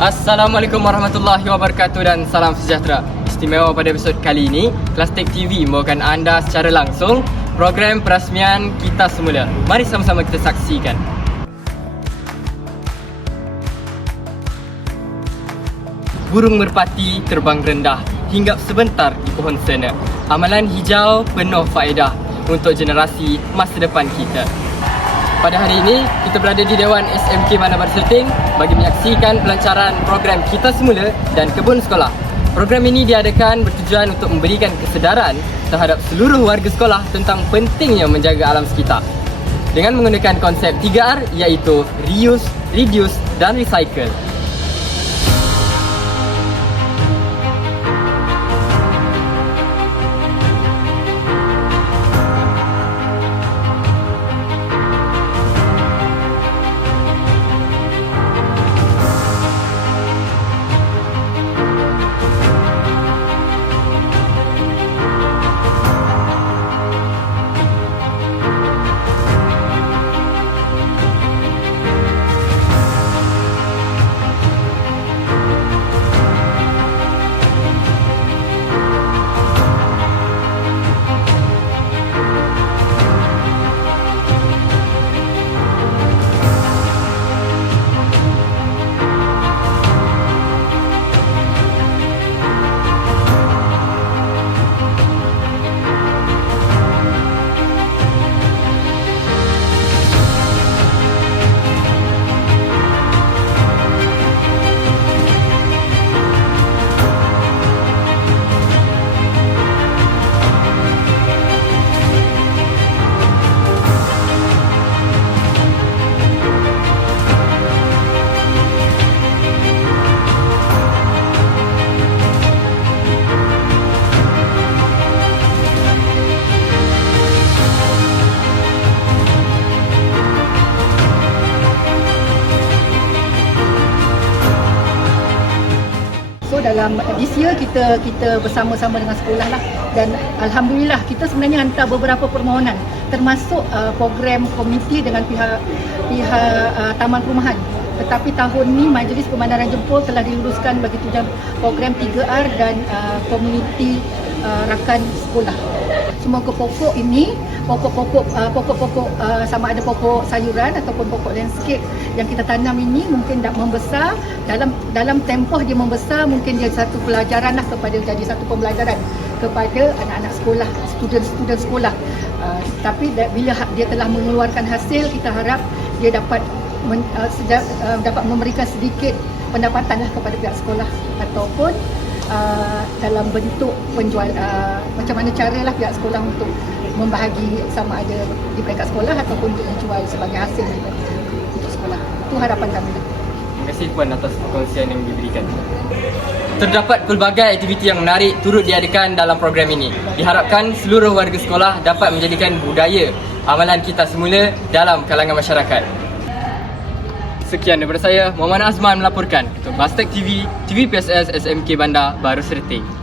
Assalamualaikum warahmatullahi wabarakatuh dan salam sejahtera. Istimewa pada episod kali ini, Kelastek TV membawakan anda secara langsung program perasmian Kita Semula. Mari sama-sama kita saksikan. Burung merpati terbang rendah, hinggap sebentar di pohon sena. Amalan hijau penuh faedah untuk generasi masa depan kita. Pada hari ini, kita berada di Dewan SMK Bandar Baru Serting bagi menyaksikan pelancaran program Kita Semula dan Kebun Sekolah. Program ini diadakan bertujuan untuk memberikan kesedaran terhadap seluruh warga sekolah tentang pentingnya menjaga alam sekitar. Dengan menggunakan konsep 3R iaitu reuse, reduce dan recycle. Dalam this year kita bersama-sama dengan sekolah lah, dan alhamdulillah kita sebenarnya hantar beberapa permohonan termasuk program komuniti dengan pihak Taman Perumahan. Tetapi tahun ni Majlis Pembandaran Jempol telah diluluskan bagi tujuan program 3R dan komuniti rakan sekolah. Semua pokok ini, pokok-pokok sama ada pokok sayuran ataupun pokok landscape yang kita tanam ini mungkin dah membesar dalam tempoh dia membesar, mungkin dia satu pelajaran lah jadi satu pembelajaran kepada anak-anak sekolah, student sekolah. Tapi bila dia telah mengeluarkan hasil, kita harap dia dapat memberikan sedikit pendapatan lah kepada pihak sekolah ataupun dalam bentuk penjual, macam mana caralah pihak sekolah untuk membahagi sama ada di peringkat sekolah ataupun untuk menjual sebagai hasil untuk sekolah. Itu harapan kami. Terima kasih Puan atas perkongsian yang diberikan. Terdapat pelbagai aktiviti yang menarik turut diadakan dalam program ini. Diharapkan seluruh warga sekolah dapat menjadikan budaya amalan Kita Semula dalam kalangan masyarakat. Sekian daripada saya, Muhammad Azman melaporkan untuk Kelastek TV, TV PSS SMK Bandar Baru Serting.